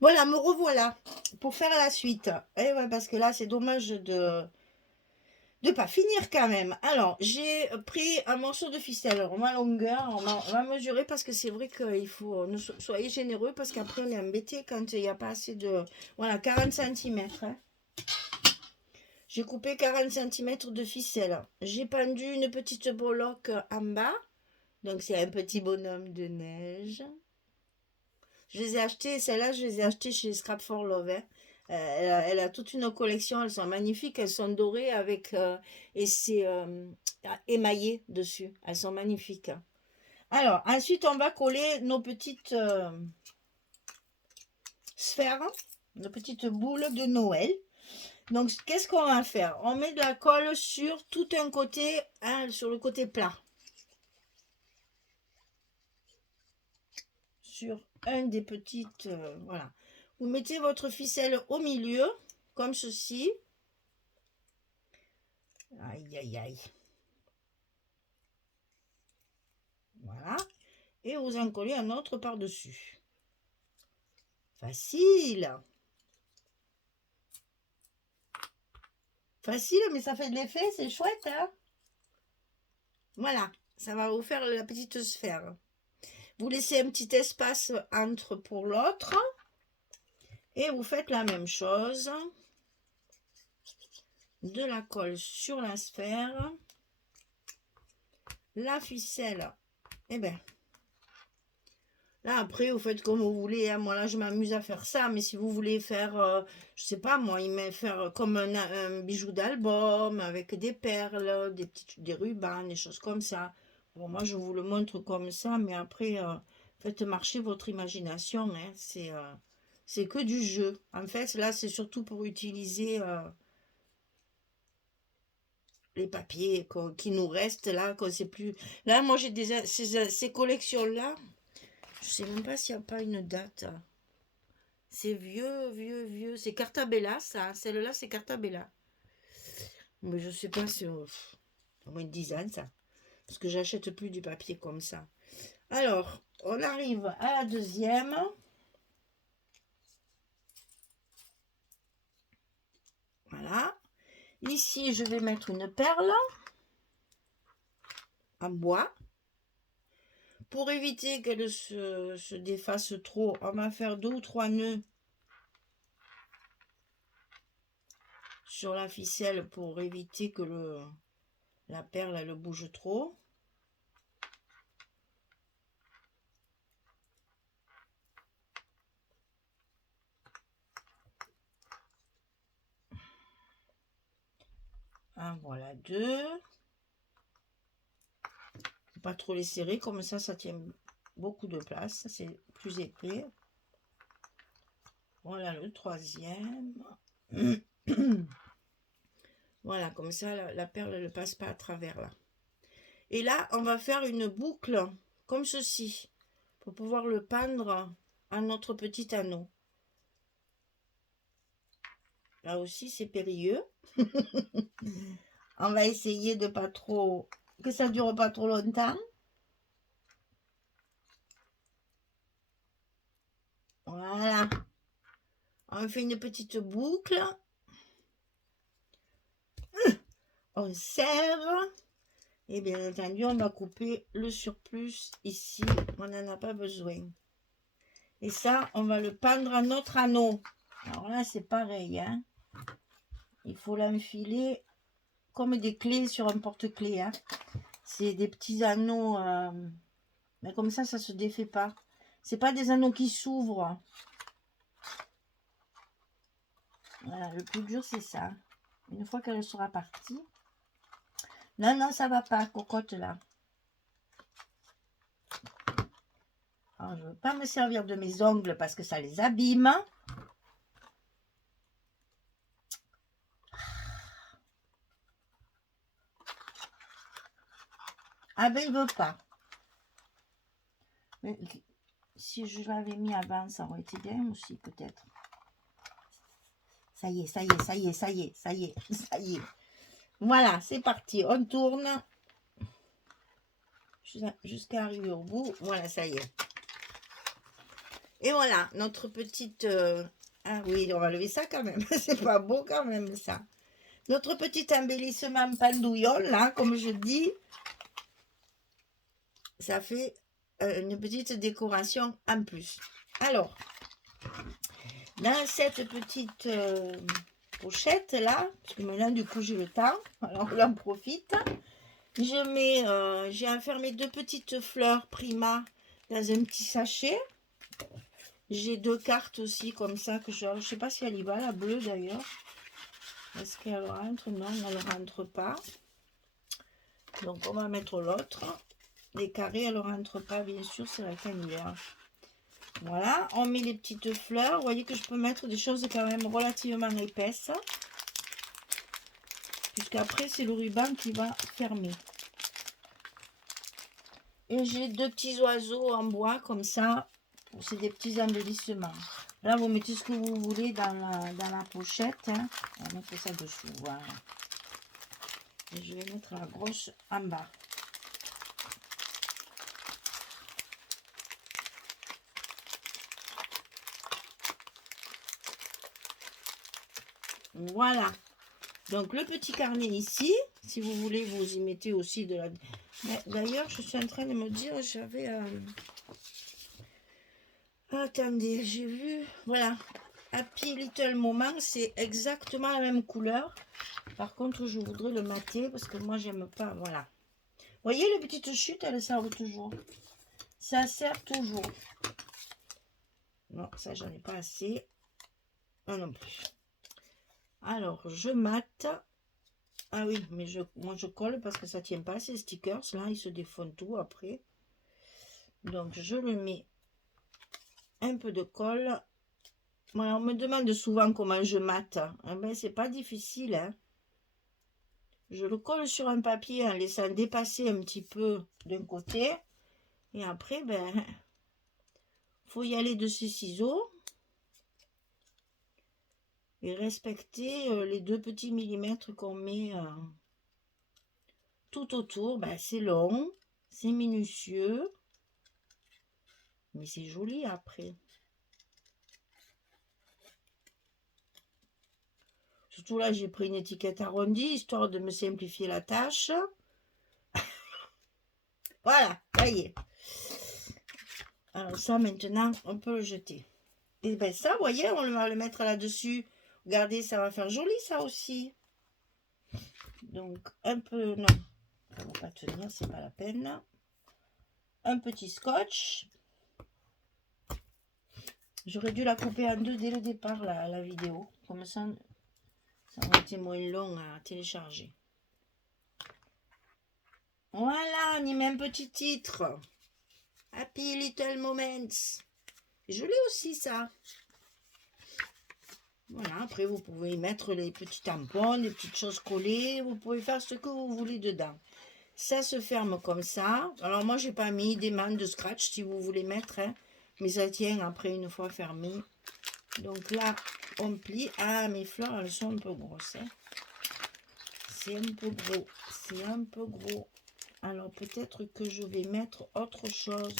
Voilà, me revoilà pour faire la suite. Et ouais, parce que là, c'est dommage de pas finir quand même. Alors, j'ai pris un morceau de ficelle. Alors, ma longueur, on va mesurer parce que c'est vrai qu'il faut... Soyez généreux parce qu'après, on est embêté quand il n'y a pas assez de... Voilà, 40 cm. J'ai coupé 40 cm de ficelle. J'ai pendu une petite breloque en bas. Donc, c'est un petit bonhomme de neige. Je les ai achetés, celles-là, je les ai achetées chez Scrap for Love, hein. Elle a toute une collection, elles sont magnifiques, elles sont dorées avec et c'est émaillé dessus. Elles sont magnifiques. Alors, ensuite, on va coller nos petites sphères, nos petites boules de Noël. Donc, qu'est-ce qu'on va faire? On met de la colle sur tout un côté, hein, sur le côté plat. Sur un des petites, voilà. Vous mettez votre ficelle au milieu, comme ceci. Aïe, aïe, aïe. Voilà. Et vous en collez un autre par-dessus. Facile. Facile, mais ça fait de l'effet, c'est chouette, hein? Voilà, ça va vous faire la petite sphère. Vous laissez un petit espace entre pour l'autre. Et vous faites la même chose. De la colle sur la sphère. La ficelle. Eh bien, là, après, vous faites comme vous voulez, hein. Moi, là, je m'amuse à faire ça. Mais si vous voulez faire, je sais pas, moi, faire comme un bijou d'album avec des perles, des rubans, des choses comme ça. Bon, moi, je vous le montre comme ça. Mais après, faites marcher votre imagination, hein. C'est que du jeu. En fait, là, c'est surtout pour utiliser les papiers qui nous restent là, qu'on sait plus. Là, moi, j'ai ces collections-là. Je sais même pas s'il n'y a pas une date. C'est vieux, vieux, vieux. C'est Cartabella, ça. Celle-là, c'est Cartabella. Mais je sais pas si... au moins une dizaine, ça. Parce que j'achète plus du papier comme ça. Alors, on arrive à la deuxième. Voilà. Ici, je vais mettre une perle en bois. Pour éviter qu'elle se défasse trop, on va faire 2 ou 3 nœuds sur la ficelle pour éviter que la perle elle bouge trop. En voilà 2. Pas trop les serrer, comme ça tient beaucoup de place, c'est plus épais. Voilà le troisième. Voilà, comme ça la perle ne passe pas à travers là. Et là, on va faire une boucle comme ceci pour pouvoir le pendre à notre petit anneau. Là aussi, c'est périlleux. On va essayer de pas trop... que ça dure pas trop longtemps. Voilà. On fait une petite boucle. On serre. Et bien entendu, on va couper le surplus ici. On n'en a pas besoin. Et ça, on va le pendre à notre anneau. Alors là, c'est pareil, hein. Il faut l'enfiler comme des clés sur un porte-clés, hein. C'est des petits anneaux, mais comme ça se défait pas. C'est pas des anneaux qui s'ouvrent. Voilà, le plus dur, c'est ça. Une fois qu'elle sera partie. Non, non, ça va pas, cocotte, là. Alors, je ne veux pas me servir de mes ongles parce que ça les abîme. Ah ben, il veut pas. Mais, si je l'avais mis avant, ça aurait été bien aussi, peut-être. Ça y est, ça y est, ça y est, ça y est, ça y est, ça y est. Voilà, c'est parti. On tourne jusqu'à arriver au bout. Voilà, ça y est. Et voilà, notre petite... Ah oui, on va lever ça quand même. C'est pas beau quand même, ça. Notre petit embellissement pendouillon, là, comme je dis, ça fait une petite décoration en plus. Alors, dans cette petite pochette là, parce que maintenant du coup j'ai le temps, alors on en profite. Je mets, j'ai enfermé 2 petites fleurs Prima dans un petit sachet. J'ai 2 cartes aussi comme ça que je sais pas si elle y va, la bleue d'ailleurs. Est-ce qu'elle rentre? Non, elle ne rentre pas. Donc on va mettre l'autre. Les carrés, elle ne rentre pas, bien sûr, c'est rectangulaire. Voilà, on met les petites fleurs. Vous voyez que je peux mettre des choses quand même relativement épaisses. Puisqu'après, c'est le ruban qui va fermer. Et j'ai 2 petits oiseaux en bois, comme ça. C'est des petits embellissements. Là, vous mettez ce que vous voulez dans la pochette. Hein. On va mettre ça dessous, voilà. Et je vais mettre la grosse en bas. Voilà. Donc le petit carnet ici, si vous voulez, vous y mettez aussi de la... D'ailleurs, je suis en train de me dire, j'avais... Attendez, j'ai vu... Voilà. Happy Little Moment, c'est exactement la même couleur. Par contre, je voudrais le mater parce que moi, j'aime pas... Voilà. Vous voyez, les petites chutes, elles servent toujours. Ça sert toujours. Non, ça, j'en ai pas assez. Non plus. Alors, je mate. Ah oui, mais moi je colle parce que ça tient pas ces stickers là, ils se défont tout après. Donc je le mets un peu de colle. Voilà, on me demande souvent comment je mate. Eh ben, c'est pas difficile. Hein. Je le colle sur un papier en laissant dépasser un petit peu d'un côté. Et après, ben, faut y aller de ces ciseaux. Et respecter les 2 petits millimètres qu'on met tout autour. Ben, c'est long, c'est minutieux. Mais c'est joli après. Surtout là, j'ai pris une étiquette arrondie, histoire de me simplifier la tâche. Voilà, ça y est. Alors ça, maintenant, on peut le jeter. Et bien ça, vous voyez, on va le mettre là-dessus. Regardez, ça va faire joli, ça aussi. Donc, un peu... Non, ça ne va pas tenir, c'est pas la peine. Un petit scotch. J'aurais dû la couper en 2 dès le départ, la vidéo. Comme ça aurait été moins long à télécharger. Voilà, on y met un petit titre. Happy Little Moments. Joli aussi ça. Voilà, après vous pouvez y mettre les petits tampons, des petites choses collées. Vous pouvez faire ce que vous voulez dedans. Ça se ferme comme ça. Alors moi j'ai pas mis des manches de scratch si vous voulez mettre. Hein, mais ça tient après une fois fermé. Donc là on plie. Ah mes fleurs elles sont un peu grosses. Hein. C'est un peu gros. C'est un peu gros. Alors peut-être que je vais mettre autre chose.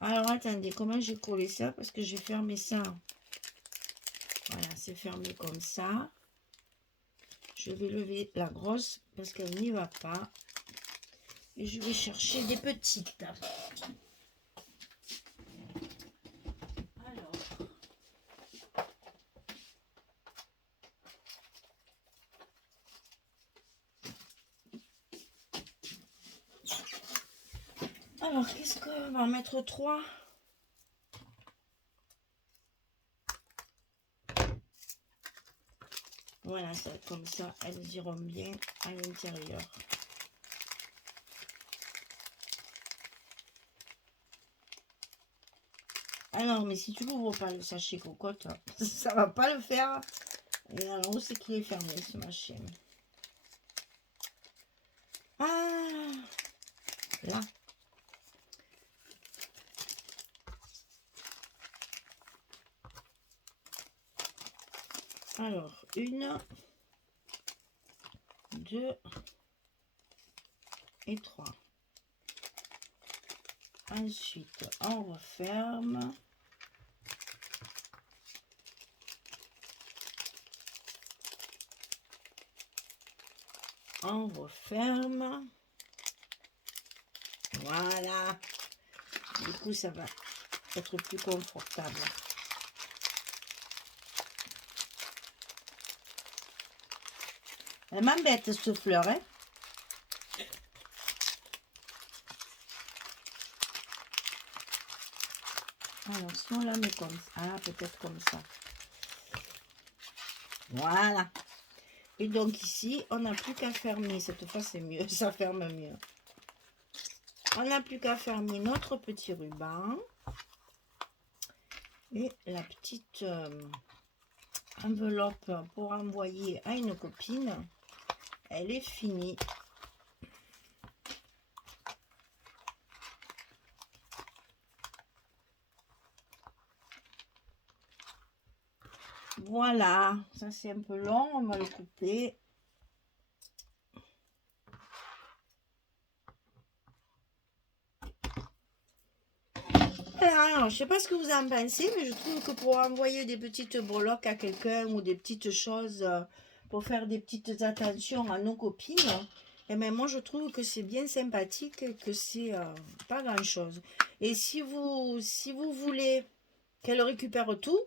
Alors attendez, comment j'ai collé ça? Parce que j'ai fermé ça. Voilà, c'est fermé comme ça. Je vais lever la grosse parce qu'elle n'y va pas. Et je vais chercher des petites. Alors, qu'est-ce qu'on va en mettre 3? Voilà, ça, comme ça, elles iront bien à l'intérieur. Alors, mais si tu n'ouvres pas le sachet cocotte, ça va pas le faire. Et alors, où c'est qu'il est fermé, ce machin? Ah, là. Alors, 1, 2 et 3. Ensuite, on referme. On referme. Voilà. Du coup, ça va être plus confortable. Elle m'embête cette fleur, hein. Alors, si on la met comme ça, ah, peut-être comme ça. Voilà. Et donc ici, on n'a plus qu'à fermer. Cette fois, c'est mieux, ça ferme mieux. On n'a plus qu'à fermer notre petit ruban. Et la petite enveloppe pour envoyer à une copine, elle est finie. Voilà, ça c'est un peu long, on va le couper. Voilà, alors, je sais pas ce que vous en pensez, mais je trouve que pour envoyer des petites breloques à quelqu'un ou des petites choses pour faire des petites attentions à nos copines, et bien moi je trouve que c'est bien sympathique et que c'est pas grand chose. Et si vous voulez qu'elle récupère tout,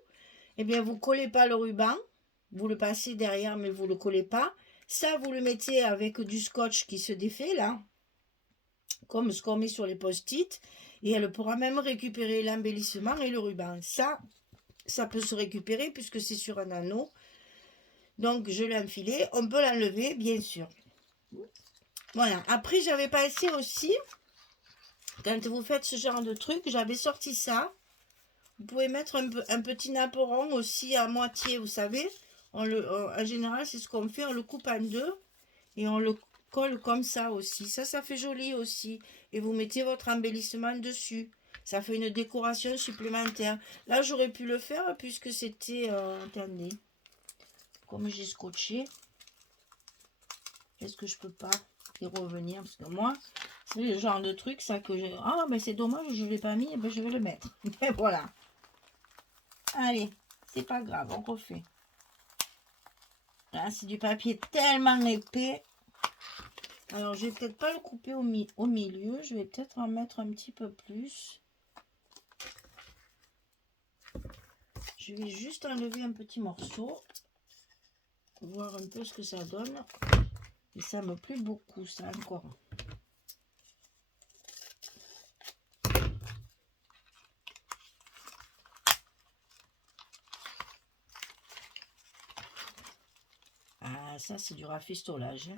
eh bien vous collez pas le ruban, vous le passez derrière mais vous le collez pas. Ça vous le mettez avec du scotch qui se défait là, comme ce qu'on met sur les post-it, et elle pourra même récupérer l'embellissement et le ruban. Ça peut se récupérer puisque c'est sur un anneau. Donc je l'ai enfilé, on peut l'enlever bien sûr. Voilà, après j'avais pensé aussi, quand vous faites ce genre de truc, j'avais sorti ça. Vous pouvez mettre un petit napperon aussi à moitié, vous savez. En général, c'est ce qu'on fait, on le coupe en deux et on le colle comme ça aussi. Ça fait joli aussi. Et vous mettez votre embellissement dessus. Ça fait une décoration supplémentaire. Là, j'aurais pu le faire puisque c'était... attendez. Comme j'ai scotché. Est-ce que je peux pas y revenir? Parce que moi, c'est le genre de truc, ça que j'ai... Ah, ben c'est dommage, je ne l'ai pas mis. Et ben, je vais le mettre. Et voilà. Allez, c'est pas grave, on refait. Là, c'est du papier tellement épais. Alors, je vais peut-être pas le couper au milieu. Je vais peut-être en mettre un petit peu plus. Je vais juste enlever un petit morceau. Voir un peu ce que ça donne. Et ça me plaît beaucoup, ça, encore. Ah, ça, c'est du rafistolage. Hein.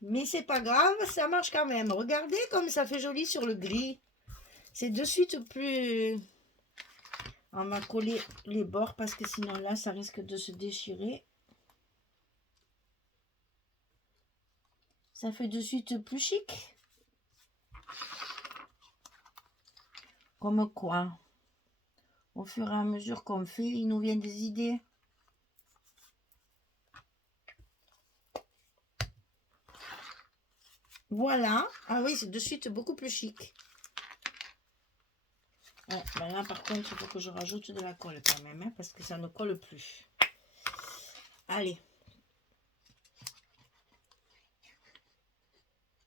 Mais c'est pas grave, ça marche quand même. Regardez comme ça fait joli sur le gris. C'est de suite plus... On va coller les bords parce que sinon là, ça risque de se déchirer. Ça fait de suite plus chic. Comme quoi, au fur et à mesure qu'on fait, il nous vient des idées. Voilà. Ah oui, c'est de suite beaucoup plus chic. Ouais, ben là, par contre, il faut que je rajoute de la colle quand même, hein, parce que ça ne colle plus. Allez.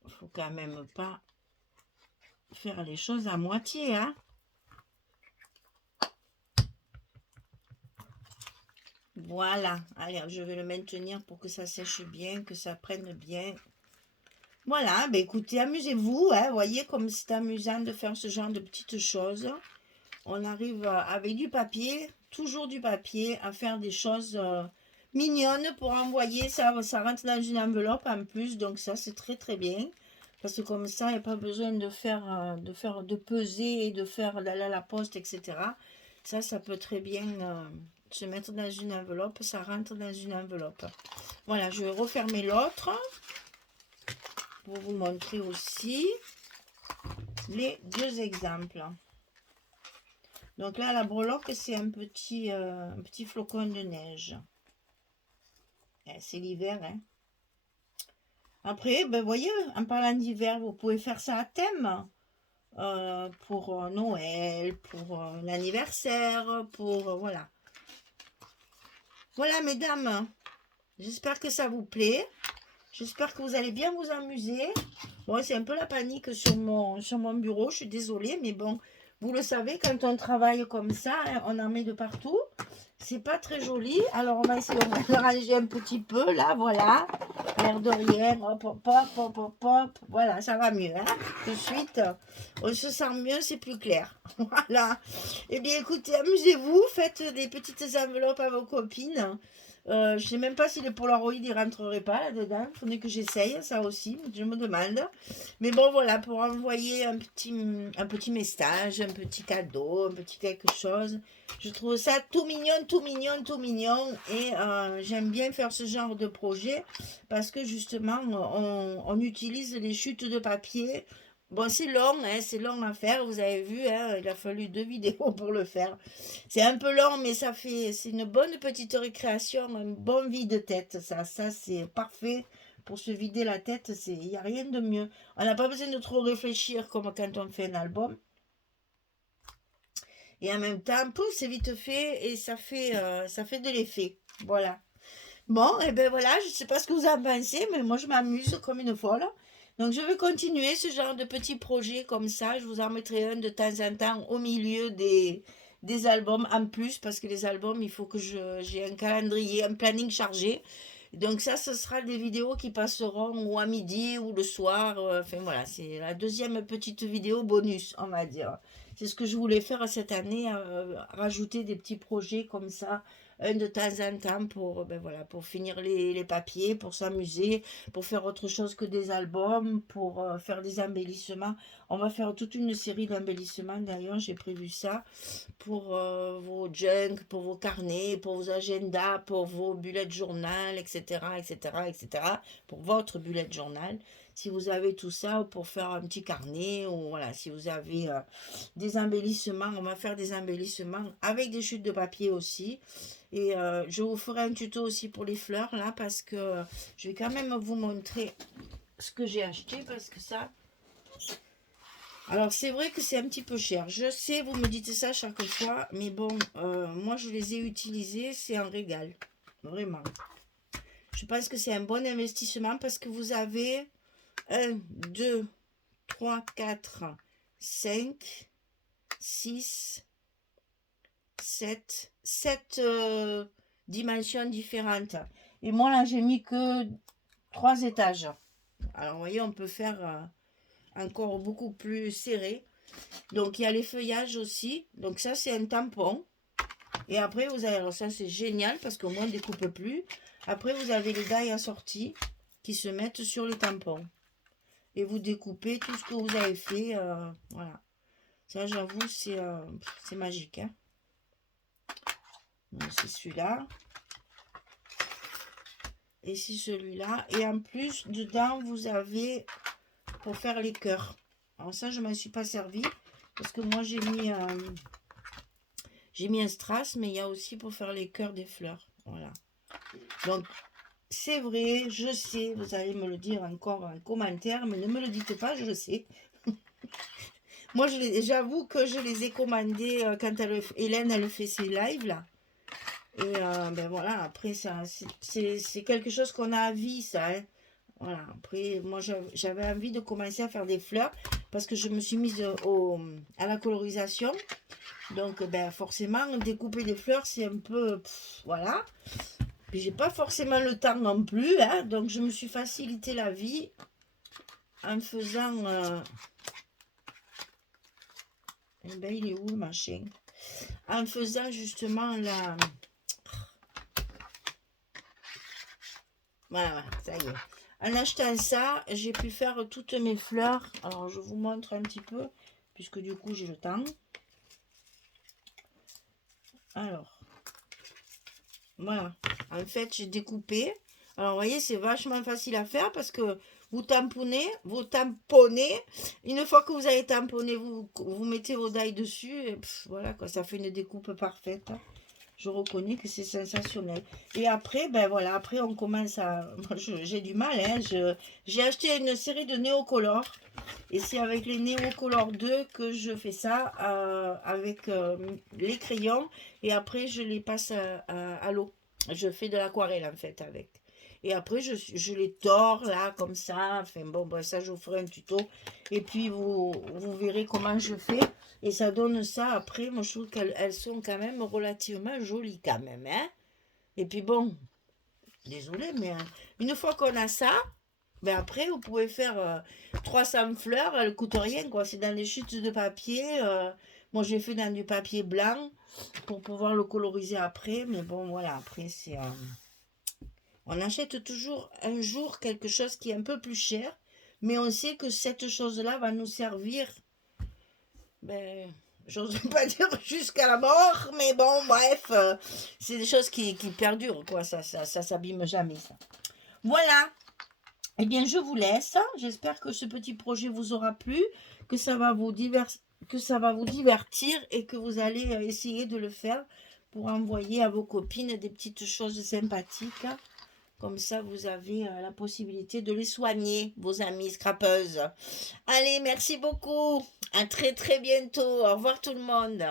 Il faut quand même pas faire les choses à moitié, hein. Voilà. Allez, je vais le maintenir pour que ça sèche bien, que ça prenne bien. Voilà, ben écoutez, amusez-vous, hein, voyez comme c'est amusant de faire ce genre de petites choses. On arrive avec du papier, toujours du papier, à faire des choses mignonnes pour envoyer. Ça rentre dans une enveloppe en plus, donc ça c'est très très bien. Parce que comme ça, il n'y a pas besoin de peser et de faire d'aller à la poste, etc. Ça peut très bien se mettre dans une enveloppe. Ça rentre dans une enveloppe. Voilà, je vais refermer l'autre pour vous montrer aussi les deux exemples. Donc là, la breloque, c'est un petit flocon de neige. C'est l'hiver, hein. Après, ben, vous voyez, en parlant d'hiver, vous pouvez faire ça à thème. Pour Noël, pour l'anniversaire, pour... voilà. Voilà, mesdames, j'espère que ça vous plaît. J'espère que vous allez bien vous amuser. Bon, c'est un peu la panique sur mon bureau, je suis désolée, mais bon, vous le savez, quand on travaille comme ça, hein, on en met de partout. C'est pas très joli. Alors, on va essayer de le ranger un petit peu, là, voilà. L'air de rien, hop, hop, hop, hop, hop, hop. Voilà, ça va mieux, hein. De suite, on se sent mieux, c'est plus clair. Voilà. Eh bien, écoutez, amusez-vous, faites des petites enveloppes à vos copines. Je sais même pas si les Polaroid ils rentreraient pas là-dedans. Il faudrait que j'essaye ça aussi, je me demande. Mais bon voilà, pour envoyer un petit message, un petit cadeau, un petit quelque chose. Je trouve ça tout mignon, tout mignon, tout mignon. Et j'aime bien faire ce genre de projet parce que justement, on utilise les chutes de papier. Bon, c'est long, hein, c'est long à faire. Vous avez vu, hein, il a fallu 2 vidéos pour le faire. C'est un peu lent, mais c'est une bonne petite récréation, un bon vide-tête. Ça c'est parfait pour se vider la tête. Il n'y a rien de mieux. On n'a pas besoin de trop réfléchir comme quand on fait un album. Et en même temps, pouf, c'est vite fait et ça fait de l'effet. Voilà. Bon, et ben voilà, je ne sais pas ce que vous en pensez, mais moi je m'amuse comme une folle. Donc je vais continuer ce genre de petits projets comme ça. Je vous en mettrai un de temps en temps au milieu des albums en plus, parce que les albums, il faut que j'ai un calendrier, un planning chargé. Donc ça, ce sera des vidéos qui passeront ou à midi ou le soir. Enfin voilà, c'est la deuxième petite vidéo bonus, on va dire. C'est ce que je voulais faire cette année, rajouter des petits projets comme ça, un de temps en temps pour, ben voilà, pour finir les papiers, pour s'amuser, pour faire autre chose que des albums, pour faire des embellissements. On va faire toute une série d'embellissements d'ailleurs, j'ai prévu ça pour vos junk, pour vos carnets, pour vos agendas, pour vos bullet journal, etc., etc., etc., pour votre bullet journal. Si vous avez tout ça pour faire un petit carnet, ou voilà, si vous avez des embellissements, on va faire des embellissements avec des chutes de papier aussi. Et je vous ferai un tuto aussi pour les fleurs là, parce que je vais quand même vous montrer ce que j'ai acheté, parce que ça... Alors c'est vrai que c'est un petit peu cher. Je sais, vous me dites ça chaque fois, mais bon, moi je les ai utilisés, c'est un régal. Vraiment. Je pense que c'est un bon investissement parce que vous avez 1, 2, 3, 4, 5, 6, 7 dimensions différentes. Et moi là j'ai mis que 3 étages. Alors vous voyez, on peut faire encore beaucoup plus serré. Donc il y a les feuillages aussi. Donc ça c'est un tampon. Et après vous avez, alors ça c'est génial parce qu'au moins on ne découpe plus. Après vous avez les dailles assorties qui se mettent sur les tampons. Et vous découpez tout ce que vous avez fait. Voilà. Ça j'avoue c'est magique. Hein. C'est celui-là. Et c'est celui-là. Et en plus dedans vous avez pour faire les cœurs. Alors ça je ne m'en suis pas servi. Parce que moi j'ai mis un strass, mais il y a aussi pour faire les cœurs des fleurs. Voilà. Donc c'est vrai, je sais, vous allez me le dire encore en commentaire, mais ne me le dites pas, je le sais. Moi j'avoue que je les ai commandés quand Hélène elle fait ses lives là. Et ben voilà, après ça c'est quelque chose qu'on a à vie ça. Hein. Voilà, après moi j'avais envie de commencer à faire des fleurs parce que je me suis mise à la colorisation. Donc ben forcément découper des fleurs c'est un peu voilà. Puis j'ai pas forcément le temps non plus, hein, donc je me suis facilité la vie en faisant eh ben il est où le machin? En faisant justement la... Voilà, ça y est. En achetant ça, j'ai pu faire toutes mes fleurs. Alors, je vous montre un petit peu, puisque du coup, j'ai le temps. Alors, voilà. En fait, j'ai découpé. Alors, vous voyez, c'est vachement facile à faire parce que vous tamponnez. Une fois que vous avez tamponné, vous mettez vos dailles dessus. Et voilà, quoi, ça fait une découpe parfaite. Je reconnais que c'est sensationnel. Et après, ben voilà, après on commence à... J'ai du mal, hein. J'ai acheté une série de Néocolor. Et c'est avec les Néocolor 2 que je fais ça, avec les crayons. Et après, je les passe à l'eau. Je fais de l'aquarelle en fait avec. Et après, je les tords là, comme ça. Enfin bon, ben, ça, je vous ferai un tuto. Et puis, vous verrez comment je fais. Et ça donne ça après. Moi, je trouve qu'elles sont quand même relativement jolies quand même. Hein. Et puis bon, désolé, mais une fois qu'on a ça, ben après, vous pouvez faire 300 fleurs. Elles ne coûtent rien, quoi. C'est dans des chutes de papier. Moi, j'ai fait dans du papier blanc pour pouvoir le coloriser après. Mais bon, voilà, après, c'est... on achète toujours un jour quelque chose qui est un peu plus cher, mais on sait que cette chose-là va nous servir, ben, j'ose pas dire jusqu'à la mort, mais bon, bref, c'est des choses qui perdurent, quoi, ça s'abîme jamais, ça. Voilà, eh bien, je vous laisse, j'espère que ce petit projet vous aura plu, que ça va vous que ça va vous divertir et que vous allez essayer de le faire pour envoyer à vos copines des petites choses sympathiques. Comme ça, vous avez la possibilité de les soigner, vos amies scrapeuses. Allez, merci beaucoup. À très très bientôt. Au revoir tout le monde.